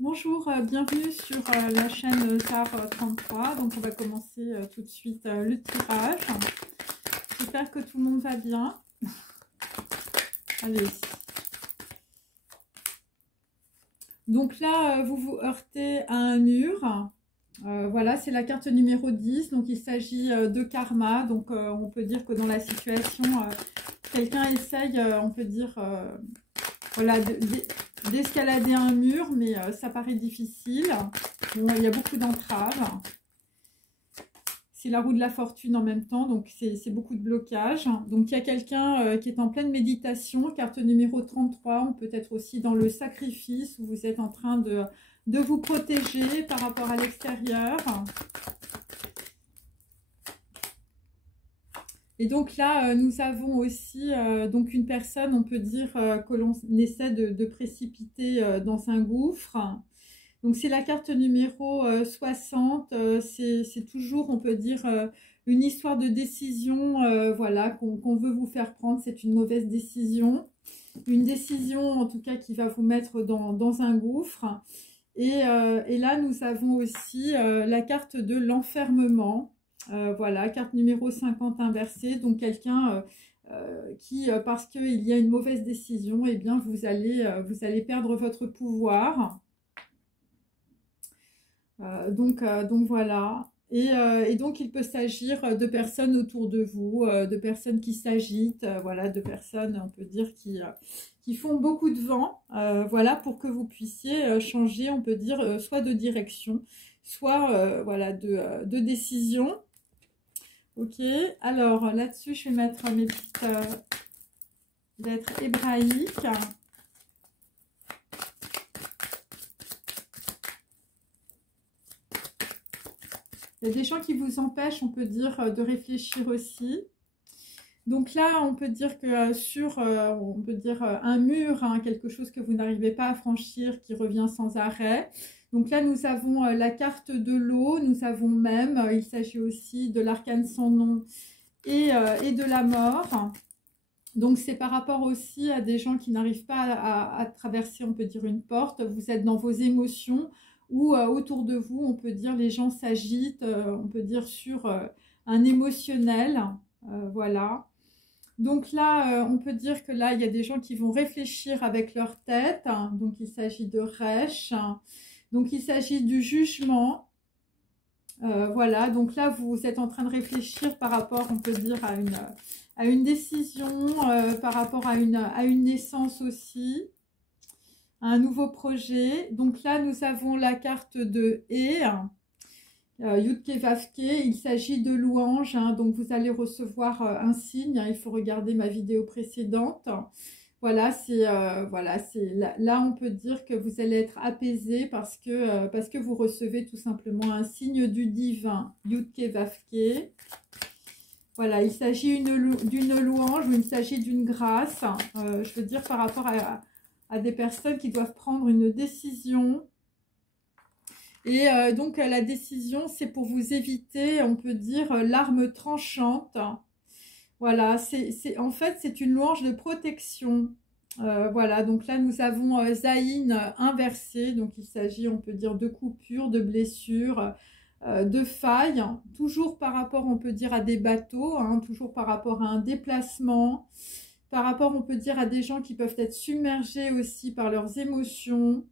Bonjour, bienvenue sur la chaîne TAR 33. Donc on va commencer tout de suite le tirage. J'espère que tout le monde va bien. Allez. Donc là, vous vous heurtez à un mur. Voilà, c'est la carte numéro 10. Donc il s'agit de karma. Donc on peut dire que dans la situation, quelqu'un essaye, on peut dire, voilà, d'escalader un mur, mais ça paraît difficile. Bon, il y a beaucoup d'entraves. C'est la roue de la fortune en même temps, donc c'est beaucoup de blocage. Donc il y a quelqu'un qui est en pleine méditation, carte numéro 33. On peut être aussi dans le sacrifice, où vous êtes en train de vous protéger par rapport à l'extérieur. Et donc là, nous avons aussi donc une personne, on peut dire, que l'on essaie de précipiter dans un gouffre. Donc c'est la carte numéro 60, c'est toujours, on peut dire, une histoire de décision, voilà, qu'on veut vous faire prendre. C'est une mauvaise décision, une décision en tout cas qui va vous mettre dans un gouffre. Et là, nous avons aussi la carte de l'enfermement. Voilà, carte numéro 50 inversée, donc quelqu'un qui, parce qu'il y a une mauvaise décision, eh bien vous allez perdre votre pouvoir. Donc voilà. Et donc il peut s'agir de personnes autour de vous, de personnes qui s'agitent, voilà, de personnes, on peut dire, qui font beaucoup de vent, voilà, pour que vous puissiez changer, on peut dire, soit de direction, soit voilà, de décision. Ok, alors là-dessus, je vais mettre mes petites lettres hébraïques. Il y a des gens qui vous empêchent, on peut dire, de réfléchir aussi. Donc là, on peut dire que sur on peut dire un mur, hein, quelque chose que vous n'arrivez pas à franchir, qui revient sans arrêt. Donc là, nous avons la carte de l'eau, nous avons même, il s'agit aussi de l'arcane sans nom et de la mort. Donc c'est par rapport aussi à des gens qui n'arrivent pas à traverser, on peut dire, une porte. Vous êtes dans vos émotions ou autour de vous, on peut dire, les gens s'agitent, on peut dire, sur un émotionnel, voilà. Donc là, on peut dire que là, il y a des gens qui vont réfléchir avec leur tête. Donc il s'agit de Resh. Donc il s'agit du jugement. Voilà, donc là, vous êtes en train de réfléchir par rapport, on peut dire, à une décision, par rapport à une naissance aussi, à un nouveau projet. Donc là, nous avons la carte de Yudke Vavke, il s'agit de louange, hein, donc vous allez recevoir un signe, hein, il faut regarder ma vidéo précédente. Voilà, là on peut dire que vous allez être apaisé parce que vous recevez tout simplement un signe du divin, Yudke Vavke. Voilà, il s'agit d'une louange ou il s'agit d'une grâce, je veux dire par rapport à des personnes qui doivent prendre une décision. Et donc la décision, c'est pour vous éviter, on peut dire, l'arme tranchante. Voilà, en fait, c'est une louange de protection. Voilà, donc là, nous avons Zayn inversé. Donc il s'agit, on peut dire, de coupures, de blessures, de failles. Toujours par rapport, on peut dire, à des bateaux, hein, toujours par rapport à un déplacement. Par rapport, on peut dire, à des gens qui peuvent être submergés aussi par leurs émotions.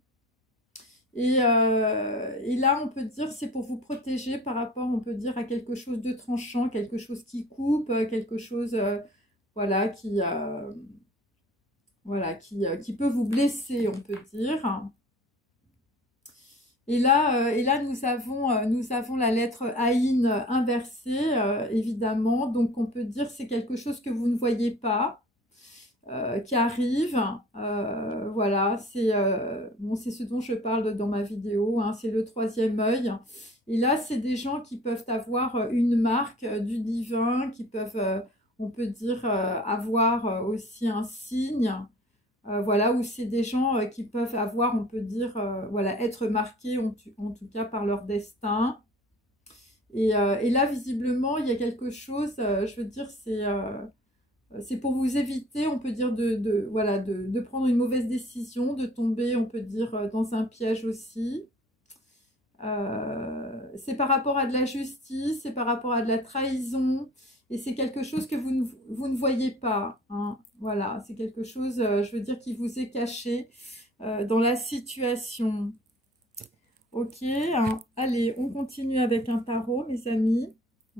Et là, on peut dire, c'est pour vous protéger par rapport, on peut dire, à quelque chose de tranchant, quelque chose qui coupe, quelque chose, voilà, qui peut vous blesser, on peut dire. Et là nous avons la lettre Aïn inversée, évidemment. Donc, on peut dire c'est quelque chose que vous ne voyez pas. Qui arrive, voilà, c'est ce dont je parle dans ma vidéo, hein, c'est le troisième œil. Et là, c'est des gens qui peuvent avoir une marque du divin, qui peuvent, on peut dire, avoir aussi un signe, voilà, ou c'est des gens qui peuvent avoir, on peut dire, voilà, être marqués en tout cas par leur destin. Et là, visiblement, il y a quelque chose, je veux dire, c'est c'est pour vous éviter, on peut dire, voilà, de prendre une mauvaise décision, de tomber, on peut dire, dans un piège aussi. C'est par rapport à de la justice, c'est par rapport à de la trahison, et c'est quelque chose que vous ne voyez pas, hein. Voilà, c'est quelque chose, je veux dire, qui vous est caché dans la situation. Ok, hein. Allez, on continue avec un tarot, mes amis.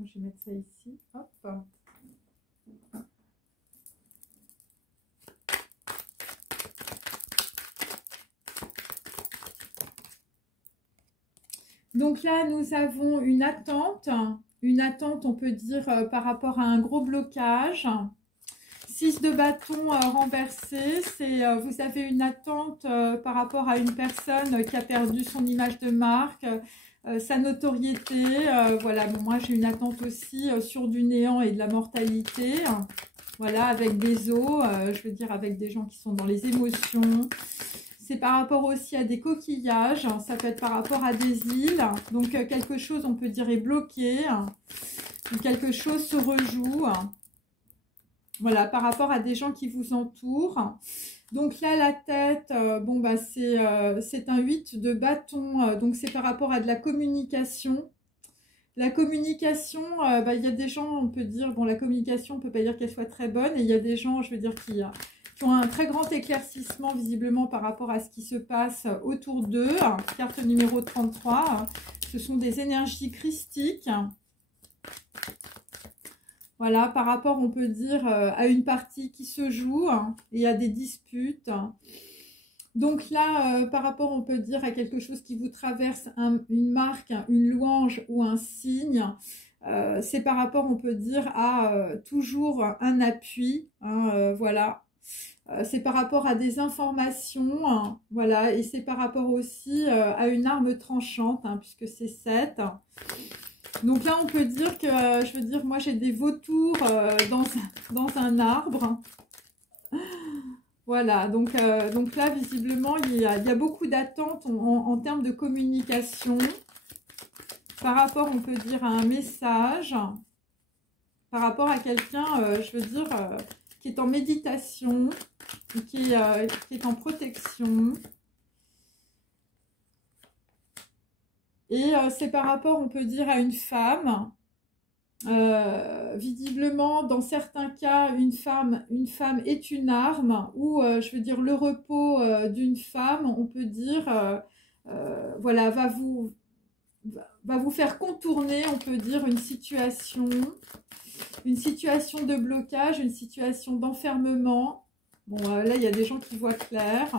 Je vais mettre ça ici. Hop. Donc là, nous avons une attente, on peut dire, par rapport à un gros blocage. 6 de bâton renversé, c'est vous avez une attente par rapport à une personne qui a perdu son image de marque, sa notoriété. Voilà, bon, moi j'ai une attente aussi sur du néant et de la mortalité. Voilà, avec des os, je veux dire avec des gens qui sont dans les émotions. C'est par rapport aussi à des coquillages, ça peut être par rapport à des îles. Donc quelque chose, on peut dire, est bloqué, ou quelque chose se rejoue. Voilà, par rapport à des gens qui vous entourent. Donc là, la tête, bon, bah, c'est un 8 de bâton. Donc c'est par rapport à de la communication. La communication, bah, il y a des gens, on peut dire, bon, la communication, on ne peut pas dire qu'elle soit très bonne. Et il y a des gens, je veux dire, qui ont un très grand éclaircissement, visiblement, par rapport à ce qui se passe autour d'eux. Carte numéro 33. Ce sont des énergies christiques. Voilà, par rapport, on peut dire, à une partie qui se joue et à des disputes. Donc là, par rapport, on peut dire, à quelque chose qui vous traverse, une marque, une louange ou un signe, c'est par rapport, on peut dire, à toujours un appui. Hein, voilà. C'est par rapport à des informations, hein, voilà, et c'est par rapport aussi à une arme tranchante, hein, puisque c'est 7. Donc là, on peut dire que, je veux dire, moi j'ai des vautours dans un arbre. Voilà, donc là, visiblement, il y a beaucoup d'attentes en termes de communication. Par rapport, on peut dire, à un message. Par rapport à quelqu'un, je veux dire, qui est en méditation, qui est en protection. Et c'est par rapport, on peut dire, à une femme. Visiblement, dans certains cas, une femme est une arme, ou je veux dire, le repos d'une femme, on peut dire, voilà, va vous faire contourner, on peut dire, une situation de blocage, une situation d'enfermement. Bon, là, il y a des gens qui voient clair.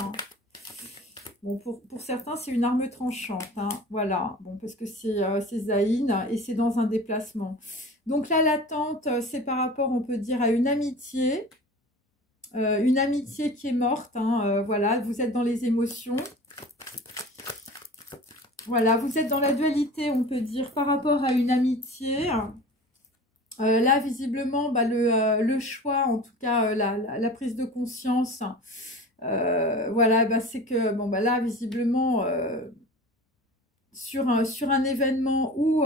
Bon, pour certains, c'est une arme tranchante, hein, voilà, bon, parce que c'est Zayn et c'est dans un déplacement. Donc là, l'attente, c'est par rapport, on peut dire, à une amitié qui est morte, hein, voilà, vous êtes dans les émotions. Voilà, vous êtes dans la dualité, on peut dire, par rapport à une amitié. Là, visiblement, bah, le choix, en tout cas, la prise de conscience. Voilà, bah, c'est que, bon, bah, là, visiblement, sur un événement ou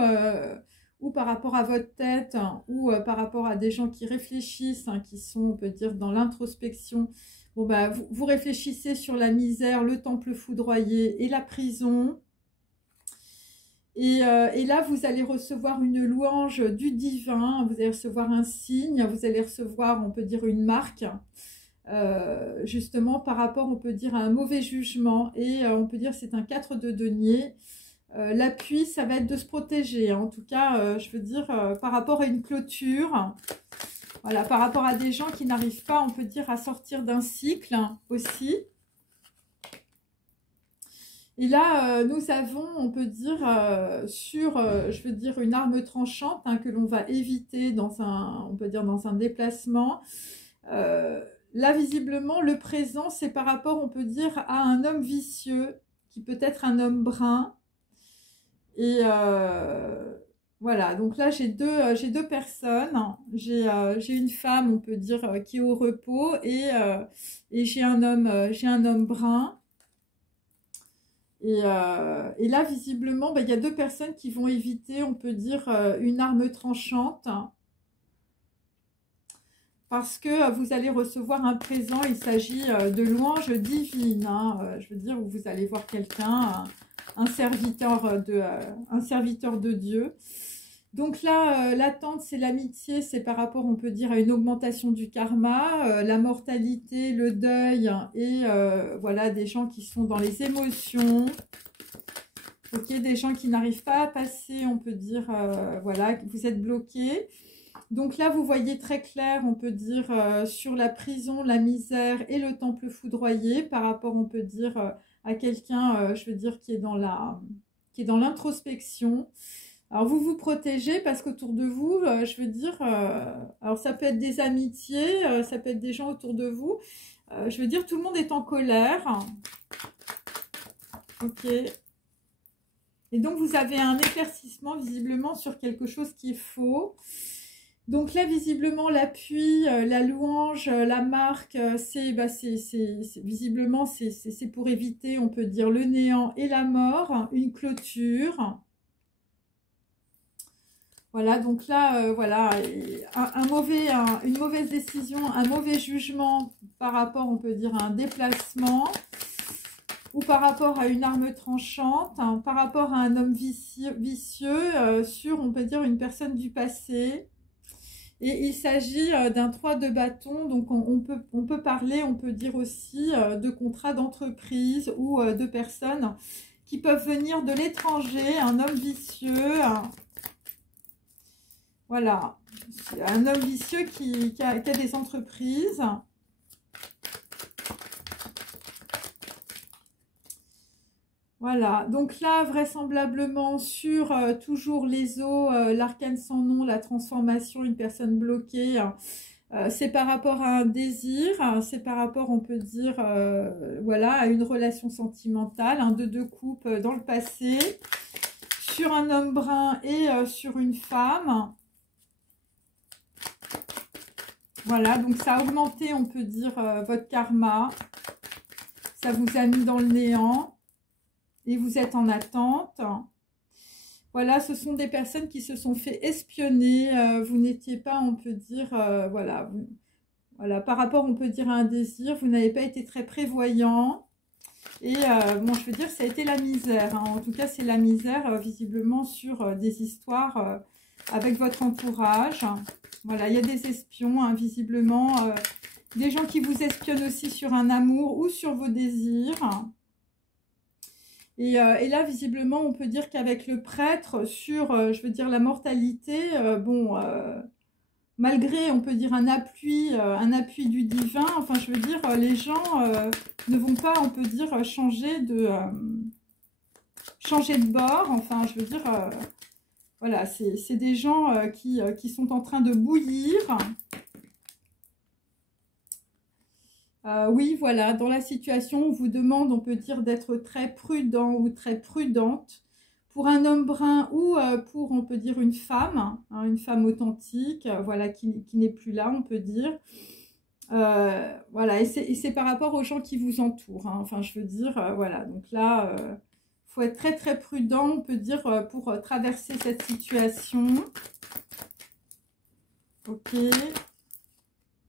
par rapport à votre tête, hein, ou par rapport à des gens qui réfléchissent, hein, qui sont, on peut dire, dans l'introspection, bon, bah, vous réfléchissez sur la misère, le temple foudroyé et la prison. Et là, vous allez recevoir une louange du divin, vous allez recevoir un signe, vous allez recevoir, on peut dire, une marque. Justement par rapport, on peut dire, à un mauvais jugement, et on peut dire c'est un 4 de denier. L'appui, ça va être de se protéger, hein. En tout cas, je veux dire, par rapport à une clôture, voilà, par rapport à des gens qui n'arrivent pas, on peut dire, à sortir d'un cycle, hein, aussi. Et là, nous avons, on peut dire, je veux dire, une arme tranchante, hein, que l'on va éviter dans on peut dire, dans un déplacement. Là, visiblement, le présent, c'est par rapport, on peut dire, à un homme vicieux, qui peut être un homme brun. Et voilà, donc là, j'ai deux personnes. J'ai une femme, on peut dire, qui est au repos, et j'ai un homme brun. Et là, visiblement, bah, il y a deux personnes qui vont éviter, on peut dire, une arme tranchante. parce que vous allez recevoir un présent. Il s'agit de louanges divines, hein, je veux dire, où vous allez voir quelqu'un, un serviteur de Dieu. Donc là, l'attente, c'est l'amitié, c'est par rapport, on peut dire, à une augmentation du karma, la mortalité, le deuil, et voilà, des gens qui sont dans les émotions, ok, des gens qui n'arrivent pas à passer, on peut dire, voilà, que vous êtes bloqués. Donc là, vous voyez très clair, on peut dire, sur la prison, la misère et le temple foudroyé, par rapport, on peut dire, à quelqu'un, je veux dire, qui est dans l'introspection. Alors, vous vous protégez parce qu'autour de vous, je veux dire, alors ça peut être des amitiés, ça peut être des gens autour de vous. Je veux dire, tout le monde est en colère. Ok. Et donc, vous avez un éclaircissement visiblement sur quelque chose qui est faux. Donc là, visiblement, l'appui, la louange, la marque, visiblement, c'est pour éviter, on peut dire, le néant et la mort, une clôture. Voilà, donc là, voilà, une mauvaise décision, un mauvais jugement par rapport, on peut dire, à un déplacement, ou par rapport à une arme tranchante, hein, par rapport à un homme vicieux, sur, on peut dire, une personne du passé. Et il s'agit d'un 3 de bâton, donc on peut parler, on peut dire aussi de contrats d'entreprise ou de personnes qui peuvent venir de l'étranger, un homme vicieux. Voilà, un homme vicieux qui a des entreprises. Voilà, donc là, vraisemblablement, sur toujours les eaux, l'arcane sans nom, la transformation, une personne bloquée, c'est par rapport à un désir, c'est par rapport, on peut dire, voilà, à une relation sentimentale, un de deux coupes dans le passé, sur un homme brun et sur une femme. Voilà, donc ça a augmenté, on peut dire, votre karma. Ça vous a mis dans le néant. Et vous êtes en attente. Voilà, ce sont des personnes qui se sont fait espionner. Vous n'étiez pas, on peut dire, voilà, par rapport, on peut dire, à un désir. Vous n'avez pas été très prévoyant. Et bon, je veux dire, ça a été la misère, hein. En tout cas, c'est la misère, visiblement, sur des histoires avec votre entourage. Voilà, il y a des espions, hein, visiblement. Des gens qui vous espionnent aussi sur un amour ou sur vos désirs. Et là, visiblement, on peut dire qu'avec le prêtre, sur, je veux dire, la mortalité, bon, malgré, on peut dire, un appui du divin, enfin, je veux dire, les gens ne vont pas, on peut dire, changer de bord. Enfin, je veux dire, voilà, c'est des gens qui sont en train de bouillir. Oui, voilà, dans la situation, on vous demande, on peut dire, d'être très prudent ou très prudente pour un homme brun ou pour, on peut dire, une femme, hein, une femme authentique, voilà, qui n'est plus là, on peut dire. Voilà, et c'est par rapport aux gens qui vous entourent, hein, enfin, je veux dire, voilà, donc là, faut être très, très prudent, on peut dire, pour traverser cette situation. Ok.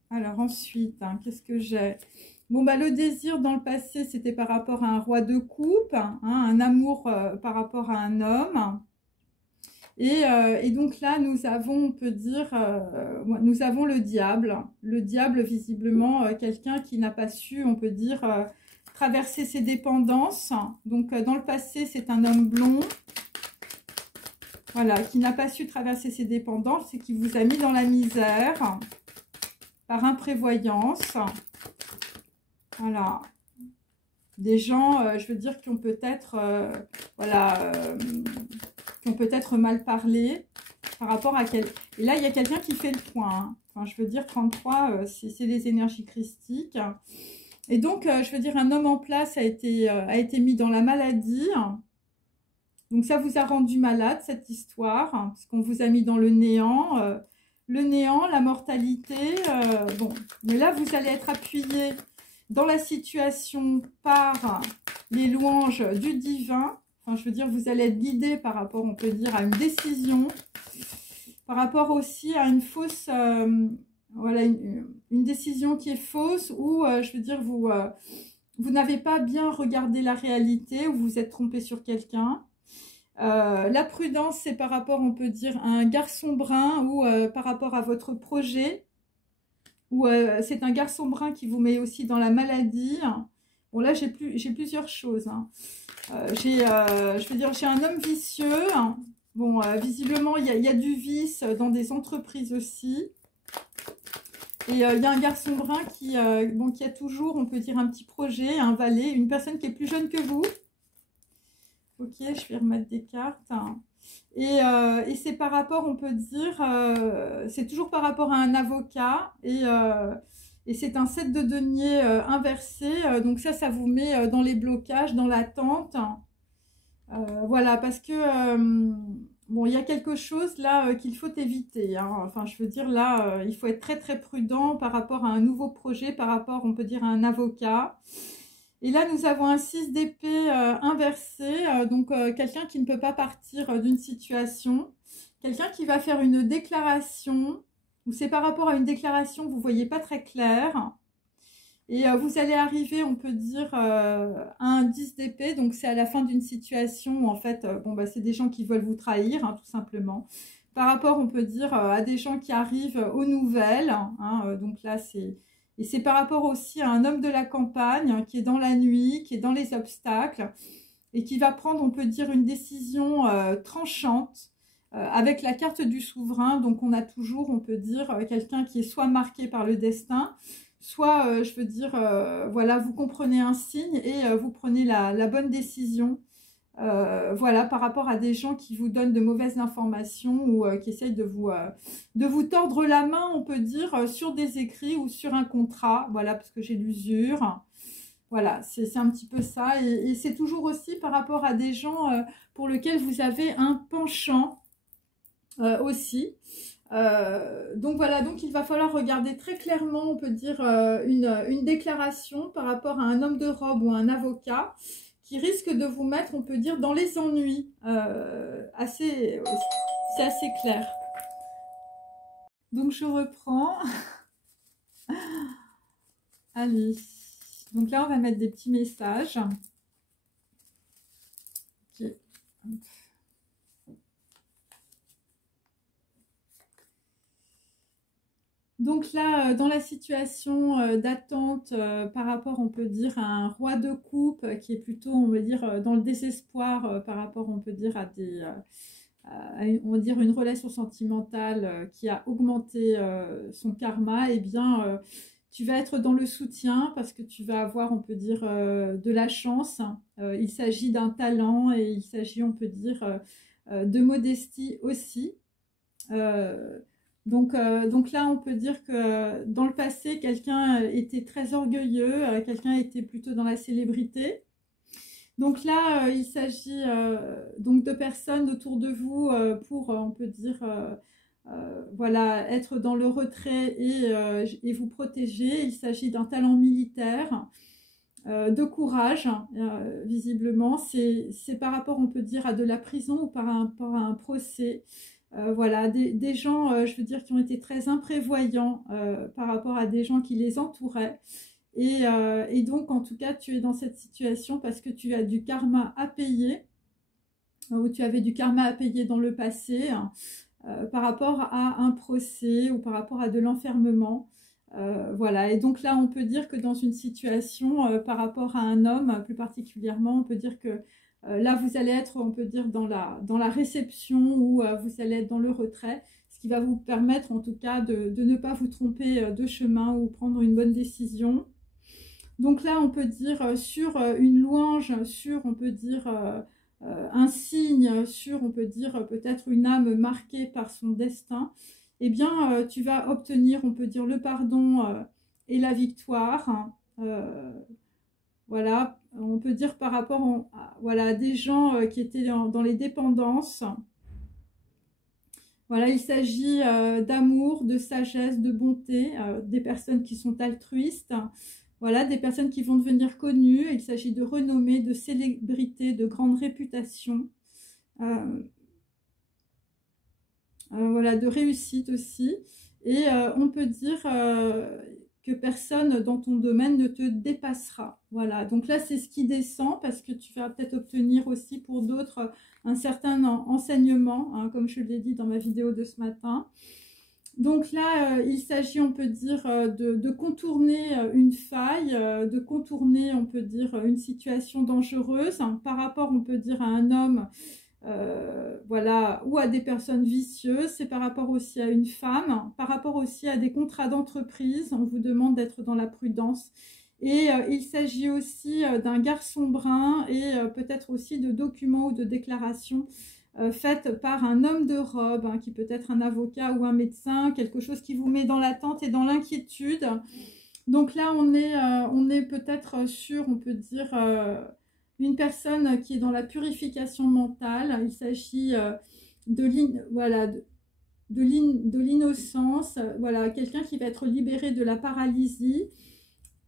Alors ensuite, hein, qu'est-ce que j'ai? Bon, bah, le désir dans le passé, c'était par rapport à un roi de coupe, hein, un amour par rapport à un homme. Et donc là, nous avons, on peut dire, nous avons le diable. Le diable, visiblement, quelqu'un qui n'a pas su, on peut dire, traverser ses dépendances. Donc, dans le passé, c'est un homme blond. Voilà, qui n'a pas su traverser ses dépendances et qui vous a mis dans la misère par imprévoyance. Voilà. Des gens, je veux dire, qui ont peut-être, voilà, qui ont peut-être mal parlé par rapport à quel... Et là, il y a quelqu'un qui fait le point, hein. Enfin, je veux dire, 33, c'est des énergies christiques. Et donc, je veux dire, un homme en place a été mis dans la maladie. Donc, ça vous a rendu malade, cette histoire, hein, parce qu'on vous a mis dans le néant. Le néant, la mortalité. Bon, mais là, vous allez être appuyé dans la situation par les louanges du divin. Enfin, je veux dire, vous allez être guidé par rapport, on peut dire, à une décision, par rapport aussi à une fausse voilà, une décision qui est fausse ou, je veux dire, vous n'avez pas bien regardé la réalité ou vous vous êtes trompé sur quelqu'un. La prudence, c'est par rapport, on peut dire, à un garçon brun ou par rapport à votre projet. Ou c'est un garçon brun qui vous met aussi dans la maladie. Bon, là, j'ai plusieurs choses. Hein. Je veux dire, j'ai un homme vicieux. Bon, visiblement, il y a du vice dans des entreprises aussi. Et il y a un garçon brun bon, qui a toujours, on peut dire, un petit projet, un valet, une personne qui est plus jeune que vous. Ok, je vais remettre des cartes. Et c'est par rapport, on peut dire, c'est toujours par rapport à un avocat. Et c'est un 7 de denier inversé. Donc ça vous met dans les blocages, dans l'attente. Voilà, parce que, bon, il y a quelque chose là qu'il faut éviter. Hein. Enfin, je veux dire, là, il faut être très très prudent par rapport à un nouveau projet, par rapport, on peut dire, à un avocat. Et là, nous avons un 6 d'épée inversé, donc quelqu'un qui ne peut pas partir d'une situation, quelqu'un qui va faire une déclaration, ou c'est par rapport à une déclaration que vous ne voyez pas très clair, et vous allez arriver, on peut dire, à un 10 d'épée, donc c'est à la fin d'une situation où en fait, bon, bah, c'est des gens qui veulent vous trahir, hein, tout simplement. Par rapport, on peut dire, à des gens qui arrivent aux nouvelles, hein, donc là, c'est... Et c'est par rapport aussi à un homme de la campagne qui est dans la nuit, qui est dans les obstacles et qui va prendre, on peut dire, une décision tranchante avec la carte du souverain. Donc, on a toujours, on peut dire, quelqu'un qui est soit marqué par le destin, soit, je veux dire, voilà, vous comprenez un signe et vous prenez la bonne décision. Voilà, par rapport à des gens qui vous donnent de mauvaises informations ou qui essayent de vous tordre la main, on peut dire, sur des écrits ou sur un contrat. Voilà, parce que j'ai l'usure. Voilà, c'est un petit peu ça. Et c'est toujours aussi par rapport à des gens pour lesquels vous avez un penchant aussi. Donc voilà, donc il va falloir regarder très clairement, on peut dire, une déclaration par rapport à un homme de robe ou un avocat qui risque de vous mettre, on peut dire, dans les ennuis. C'est assez clair. Donc, je reprends. Allez. Donc là, on va mettre des petits messages. Okay. Donc là, dans la situation d'attente par rapport, on peut dire, à un roi de coupe qui est plutôt, on va dire, dans le désespoir par rapport, on peut dire, on va dire, une relation sentimentale qui a augmenté son karma, eh bien, tu vas être dans le soutien parce que tu vas avoir, on peut dire, de la chance. Il s'agit d'un talent et il s'agit, on peut dire, de modestie aussi. Donc là, on peut dire que dans le passé, quelqu'un était très orgueilleux, quelqu'un était plutôt dans la célébrité. Donc là, il s'agit donc de personnes autour de vous pour, on peut dire, voilà, être dans le retrait et vous protéger. Il s'agit d'un talent militaire, de courage, visiblement. C'est par rapport, on peut dire, à de la prison ou par rapport à un procès. Voilà, des gens, je veux dire, qui ont été très imprévoyants par rapport à des gens qui les entouraient. Et donc, en tout cas, tu es dans cette situation parce que tu as du karma à payer, ou tu avais du karma à payer dans le passé, par rapport à un procès ou par rapport à de l'enfermement. Voilà, et donc là, on peut dire que dans une situation par rapport à un homme, plus particulièrement, on peut dire que là, vous allez être, on peut dire, dans la réception ou vous allez être dans le retrait, ce qui va vous permettre, en tout cas, de ne pas vous tromper de chemin ou prendre une bonne décision. Donc là, on peut dire sur une louange, sur, on peut dire, un signe, sur, on peut dire, peut-être une âme marquée par son destin, eh bien, tu vas obtenir, on peut dire, le pardon et la victoire. Voilà, on peut dire par rapport à des gens qui étaient dans les dépendances. Voilà, il s'agit d'amour, de sagesse, de bonté, des personnes qui sont altruistes. Voilà, des personnes qui vont devenir connues. Il s'agit de renommée, de célébrité, de grande réputation. Voilà, de réussite aussi. Et on peut dire que personne dans ton domaine ne te dépassera. Voilà, donc là c'est ce qui descend parce que tu vas peut-être obtenir aussi pour d'autres un certain enseignement, hein, comme je l'ai dit dans ma vidéo de ce matin. Donc là, il s'agit, on peut dire, de contourner une faille, de contourner, on peut dire, une situation dangereuse, hein, par rapport, on peut dire, à un homme, voilà, ou à des personnes vicieuses. C'est par rapport aussi à une femme, par rapport aussi à des contrats d'entreprise. On vous demande d'être dans la prudence. Et il s'agit aussi d'un garçon brun et peut-être aussi de documents ou de déclarations faite par un homme de robe, hein, qui peut être un avocat ou un médecin, quelque chose qui vous met dans l'attente et dans l'inquiétude. Donc là, on est peut-être sur, on peut dire, une personne qui est dans la purification mentale. Il s'agit de l'innocence, voilà, quelqu'un qui va être libéré de la paralysie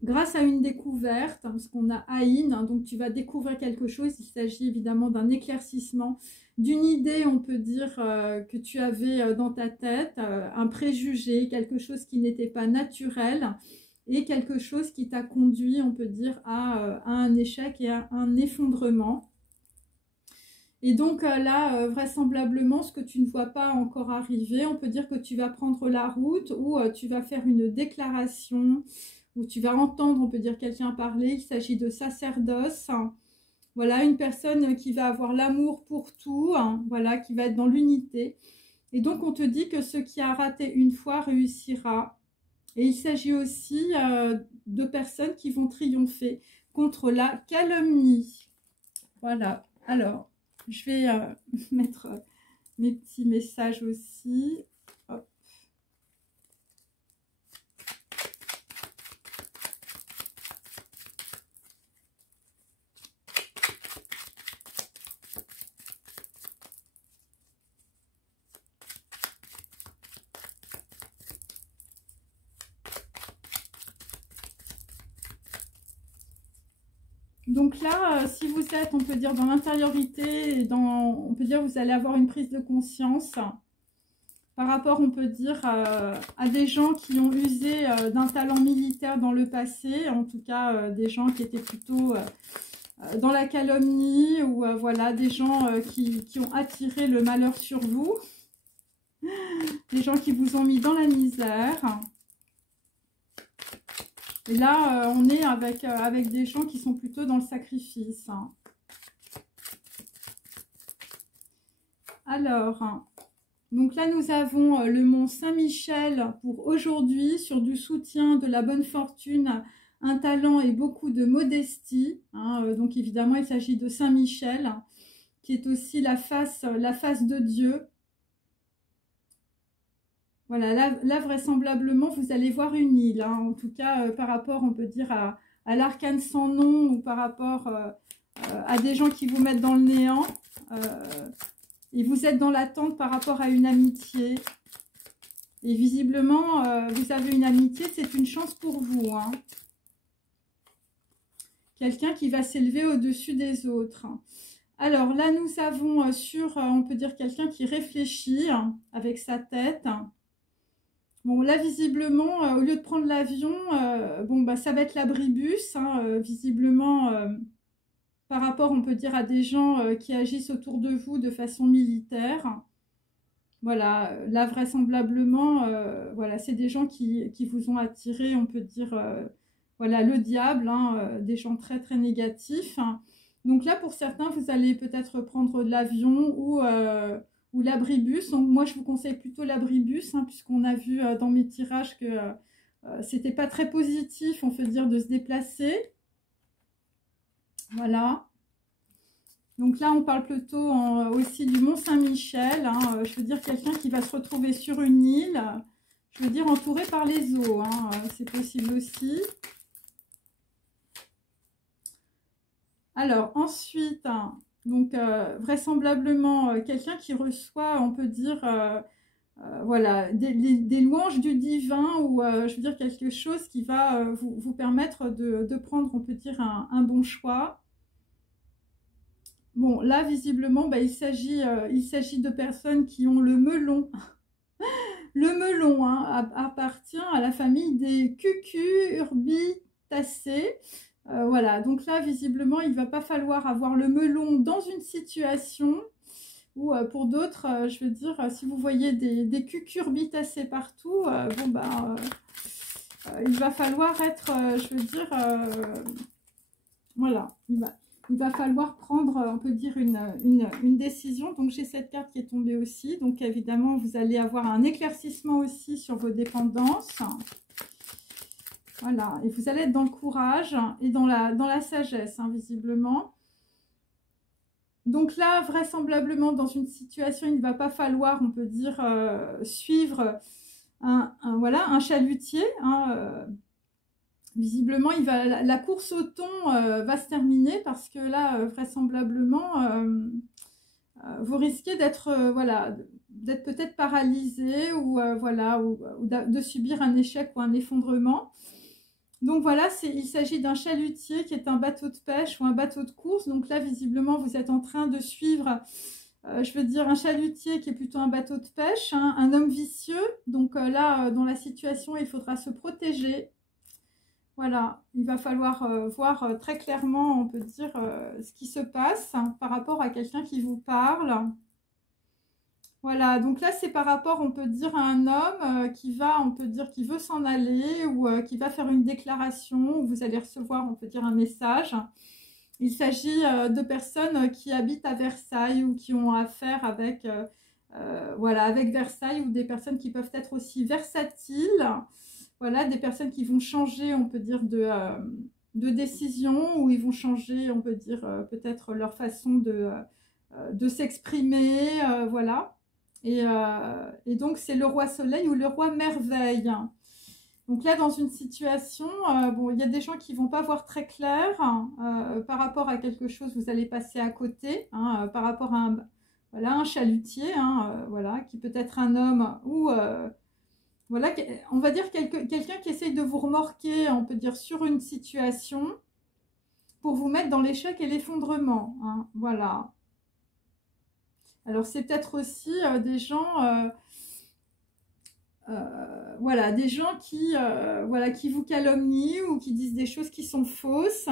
grâce à une découverte, hein, parce qu'on a Aïn, hein, donc tu vas découvrir quelque chose. Il s'agit évidemment d'un éclaircissement, d'une idée, on peut dire, que tu avais dans ta tête, un préjugé, quelque chose qui n'était pas naturel, et quelque chose qui t'a conduit, on peut dire, à un échec et à un effondrement. Et donc là, vraisemblablement, ce que tu ne vois pas encore arriver, on peut dire que tu vas prendre la route ou tu vas faire une déclaration, où tu vas entendre, on peut dire, quelqu'un parler. Il s'agit de sacerdoce. Voilà, une personne qui va avoir l'amour pour tout, hein, voilà, qui va être dans l'unité. Et donc, on te dit que ce qui a raté une fois réussira. Et il s'agit aussi de personnes qui vont triompher contre la calomnie. Voilà, alors, je vais mettre mes petits messages aussi. Hop. Donc là, si vous êtes, on peut dire, dans l'intériorité, on peut dire, vous allez avoir une prise de conscience par rapport, on peut dire, à des gens qui ont usé d'un talent militaire dans le passé, en tout cas des gens qui étaient plutôt dans la calomnie, ou voilà, des gens qui ont attiré le malheur sur vous, des gens qui vous ont mis dans la misère. Et là, on est avec des gens qui sont plutôt dans le sacrifice. Alors, donc là, nous avons le mont Saint-Michel pour aujourd'hui, sur du soutien, de la bonne fortune, un talent et beaucoup de modestie. Donc évidemment, il s'agit de Saint-Michel, qui est aussi la face de Dieu. Voilà, là, vraisemblablement, vous allez voir une île, hein, en tout cas par rapport, on peut dire, à l'arcane sans nom, ou par rapport à des gens qui vous mettent dans le néant, et vous êtes dans l'attente par rapport à une amitié. Et visiblement, vous avez une amitié, c'est une chance pour vous, hein. Quelqu'un qui va s'élever au-dessus des autres. Alors là, nous avons on peut dire, quelqu'un qui réfléchit avec sa tête. Bon, là, visiblement, au lieu de prendre l'avion, bon, bah, ça va être l'abribus, hein, visiblement, par rapport, on peut dire, à des gens qui agissent autour de vous de façon militaire. Voilà, là, vraisemblablement, voilà, c'est des gens qui vous ont attiré, on peut dire, voilà, le diable, hein, des gens très, très négatifs. Donc là, pour certains, vous allez peut-être prendre de l'avion ou l'abribus. Donc moi, je vous conseille plutôt l'abribus, hein, puisqu'on a vu dans mes tirages que c'était pas très positif, on peut dire, de se déplacer. Voilà. Donc là, on parle plutôt aussi du Mont Saint-Michel, hein, je veux dire quelqu'un qui va se retrouver sur une île, je veux dire entouré par les eaux, hein, c'est possible aussi. Alors ensuite, hein, donc vraisemblablement quelqu'un qui reçoit, on peut dire, voilà, des louanges du divin, ou je veux dire quelque chose qui va vous permettre de prendre, on peut dire, un bon choix. Bon, là, visiblement, bah, il s'agit de personnes qui ont le melon Le melon appartient à la famille des cucurbitacées. Voilà, donc là, visiblement, il ne va pas falloir avoir le melon dans une situation où, pour d'autres, je veux dire, si vous voyez des cucurbitacées partout, bon, bah, il va falloir être, je veux dire, voilà, il va falloir prendre, on peut dire, une décision. Donc, j'ai cette carte qui est tombée aussi. Donc, évidemment, vous allez avoir un éclaircissement aussi sur vos dépendances. Voilà, et vous allez être dans le courage et dans la sagesse, hein, visiblement. Donc là, vraisemblablement, dans une situation, il ne va pas falloir, on peut dire, suivre voilà, un chalutier, hein, visiblement, la course au thon va se terminer parce que là, vraisemblablement, vous risquez d'être voilà, d'être peut-être paralysé ou, voilà, ou de subir un échec ou un effondrement. Donc voilà, il s'agit d'un chalutier qui est un bateau de pêche ou un bateau de course. Donc là, visiblement, vous êtes en train de suivre, je veux dire, un chalutier qui est plutôt un bateau de pêche, hein, un homme vicieux. Donc là, dans la situation, il faudra se protéger. Voilà, il va falloir voir très clairement, on peut dire, ce qui se passe par rapport à quelqu'un qui vous parle. Voilà, donc là, c'est par rapport, on peut dire, à un homme qui va, on peut dire, qui veut s'en aller ou qui va faire une déclaration, où vous allez recevoir, on peut dire, un message. Il s'agit de personnes qui habitent à Versailles ou qui ont affaire avec, voilà, avec Versailles, ou des personnes qui peuvent être aussi versatiles. Voilà, des personnes qui vont changer, on peut dire, de décision, ou ils vont changer, on peut dire, peut-être leur façon de s'exprimer, voilà. Et donc, c'est le roi soleil ou le roi merveille. Donc là, dans une situation, bon, il y a des gens qui ne vont pas voir très clair par rapport à quelque chose, vous allez passer à côté, hein, par rapport à voilà, un chalutier, hein, voilà, qui peut être un homme ou... voilà, on va dire quelqu'un qui essaye de vous remorquer, on peut dire, sur une situation pour vous mettre dans l'échec et l'effondrement, hein, voilà. Alors, c'est peut-être aussi des gens, voilà, des gens qui, voilà, qui vous calomnient ou qui disent des choses qui sont fausses.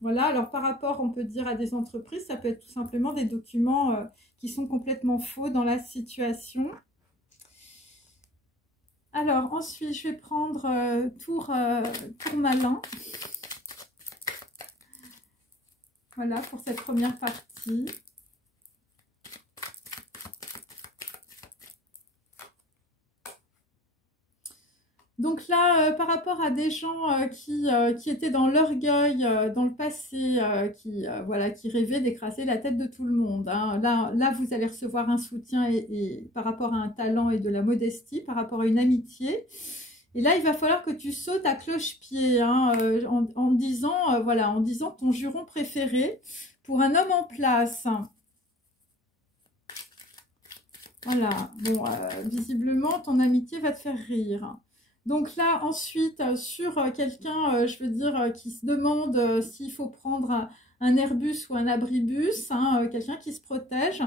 Voilà, alors par rapport, on peut dire, à des entreprises, ça peut être tout simplement des documents qui sont complètement faux dans la situation. Alors, ensuite, je vais prendre tour malin. Voilà, pour cette première partie. Donc là, par rapport à des gens qui étaient dans l'orgueil dans le passé, voilà, qui rêvaient d'écraser la tête de tout le monde, hein. Là, vous allez recevoir un soutien et par rapport à un talent et de la modestie, par rapport à une amitié. Et là, il va falloir que tu sautes à cloche-pied, hein, en disant, voilà, en disant ton juron préféré pour un homme en place. Voilà, bon, visiblement, ton amitié va te faire rire. Donc là, ensuite, sur quelqu'un, je veux dire, qui se demande s'il faut prendre un Airbus ou un abribus, hein, quelqu'un qui se protège.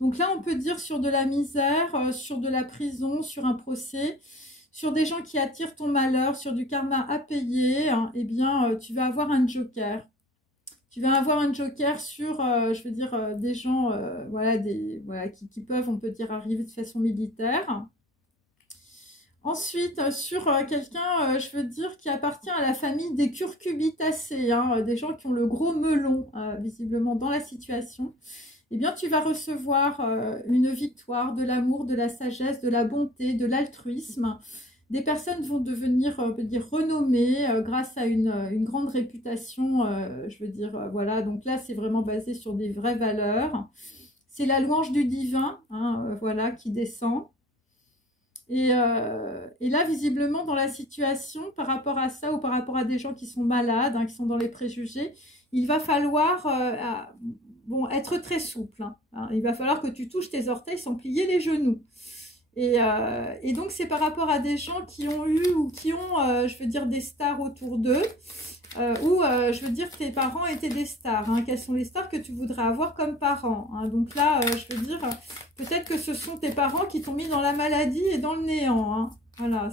Donc là, on peut dire sur de la misère, sur de la prison, sur un procès, sur des gens qui attirent ton malheur, sur du karma à payer, hein, eh bien, tu vas avoir un joker. Tu vas avoir un joker sur, je veux dire, des gens voilà, voilà, qui peuvent, on peut dire, arriver de façon militaire. Ensuite, sur quelqu'un, je veux dire, qui appartient à la famille des curcubitacées, hein, des gens qui ont le gros melon, visiblement, dans la situation, eh bien, tu vas recevoir une victoire, de l'amour, de la sagesse, de la bonté, de l'altruisme. Des personnes vont devenir, on peut dire, renommées grâce à une grande réputation, je veux dire, voilà. Donc là, c'est vraiment basé sur des vraies valeurs. C'est la louange du divin, hein, voilà, qui descend. Et là, visiblement, dans la situation, par rapport à ça ou par rapport à des gens qui sont malades, hein, qui sont dans les préjugés, il va falloir bon, être très souple, hein. Il va falloir que tu touches tes orteils sans plier les genoux. Et donc, c'est par rapport à des gens qui ont eu ou qui ont, je veux dire, des stars autour d'eux, ou, je veux dire, tes parents étaient des stars. Hein. Quelles sont les stars que tu voudrais avoir comme parents, hein. Donc là, je veux dire, peut-être que ce sont tes parents qui t'ont mis dans la maladie et dans le néant. Hein. Voilà,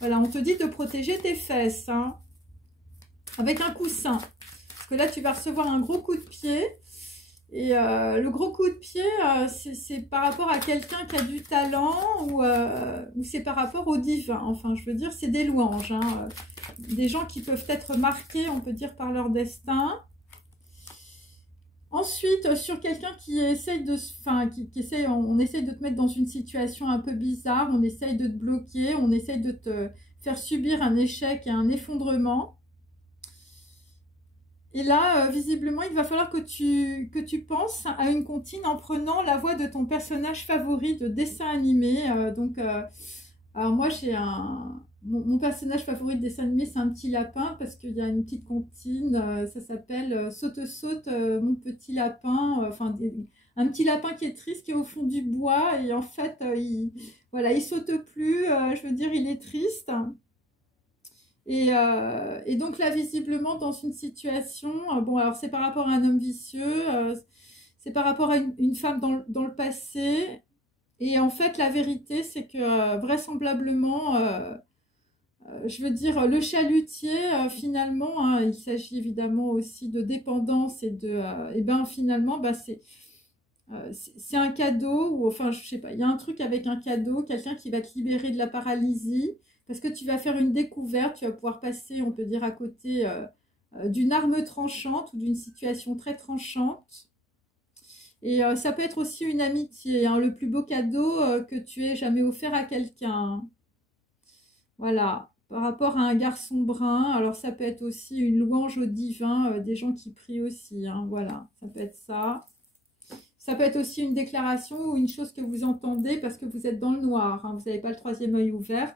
voilà, on te dit de protéger tes fesses, hein, avec un coussin. Parce que là, tu vas recevoir un gros coup de pied. Et le gros coup de pied, c'est par rapport à quelqu'un qui a du talent ou c'est par rapport au divin. Enfin, je veux dire, c'est des louanges. Hein. Des gens qui peuvent être marqués, on peut dire, par leur destin. Ensuite, sur quelqu'un qui essaye de... Enfin, on essaye de te mettre dans une situation un peu bizarre. On essaye de te bloquer. On essaye de te faire subir un échec et un effondrement. Et là, visiblement, il va falloir que tu penses à une comptine en prenant la voix de ton personnage favori de dessin animé. Alors moi, j'ai mon personnage favori de dessin animé, c'est un petit lapin, parce qu'il y a une petite comptine, ça s'appelle Saute, saute, mon petit lapin. Enfin, un petit lapin qui est triste, qui est au fond du bois, et en fait, voilà, il saute plus, je veux dire, il est triste. Et donc là, visiblement, dans une situation, bon, alors c'est par rapport à un homme vicieux, c'est par rapport à une femme dans le passé. Et en fait, la vérité, c'est que vraisemblablement, je veux dire, le chalutier, finalement, hein, il s'agit évidemment aussi de dépendance et et ben finalement, bah, c'est un cadeau, ou enfin, je sais pas, il y a un truc avec un cadeau, quelqu'un qui va te libérer de la paralysie. Parce que tu vas faire une découverte, tu vas pouvoir passer, on peut dire, à côté d'une arme tranchante ou d'une situation très tranchante. Et ça peut être aussi une amitié, hein, le plus beau cadeau que tu aies jamais offert à quelqu'un. Voilà, par rapport à un garçon brun, alors ça peut être aussi une louange au divin, des gens qui prient aussi, hein, voilà, ça peut être ça. Ça peut être aussi une déclaration ou une chose que vous entendez parce que vous êtes dans le noir, hein, vous n'avez pas le troisième œil ouvert.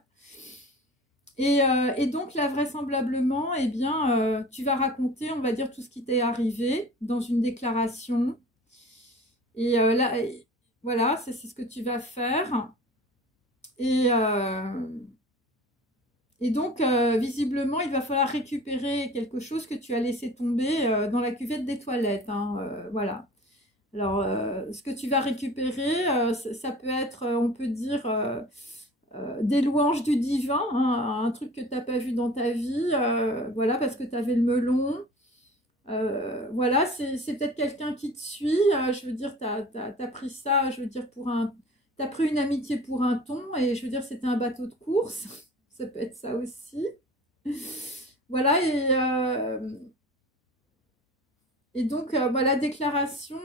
Et donc là, vraisemblablement, eh bien, tu vas raconter, on va dire, tout ce qui t'est arrivé dans une déclaration. Et là, voilà, c'est ce que tu vas faire. Et donc, visiblement, il va falloir récupérer quelque chose que tu as laissé tomber dans la cuvette des toilettes. Hein, voilà. Alors, ce que tu vas récupérer, ça peut être, on peut dire... des louanges du divin, hein, un truc que tu n'as pas vu dans ta vie, voilà, parce que tu avais le melon. Voilà, c'est peut-être quelqu'un qui te suit, je veux dire, tu as pris ça, je veux dire, tu as pris une amitié pour un thon, et je veux dire, c'était un bateau de course, ça peut être ça aussi. Voilà, et donc, bah, la déclaration...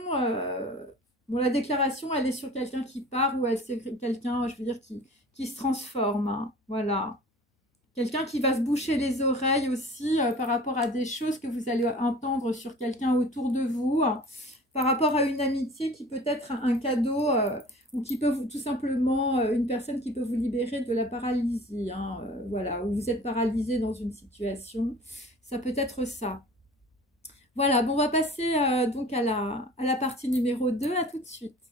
Bon, la déclaration, elle est sur quelqu'un qui part ou elle c'est quelqu'un, je veux dire, qui se transforme. Hein, voilà. Quelqu'un qui va se boucher les oreilles aussi par rapport à des choses que vous allez entendre sur quelqu'un autour de vous, par rapport à une amitié qui peut être un cadeau ou qui peut tout simplement, une personne qui peut vous libérer de la paralysie. Hein, voilà, où vous êtes paralysé dans une situation. Ça peut être ça. Voilà, bon, on va passer donc à la partie numéro 2. À tout de suite.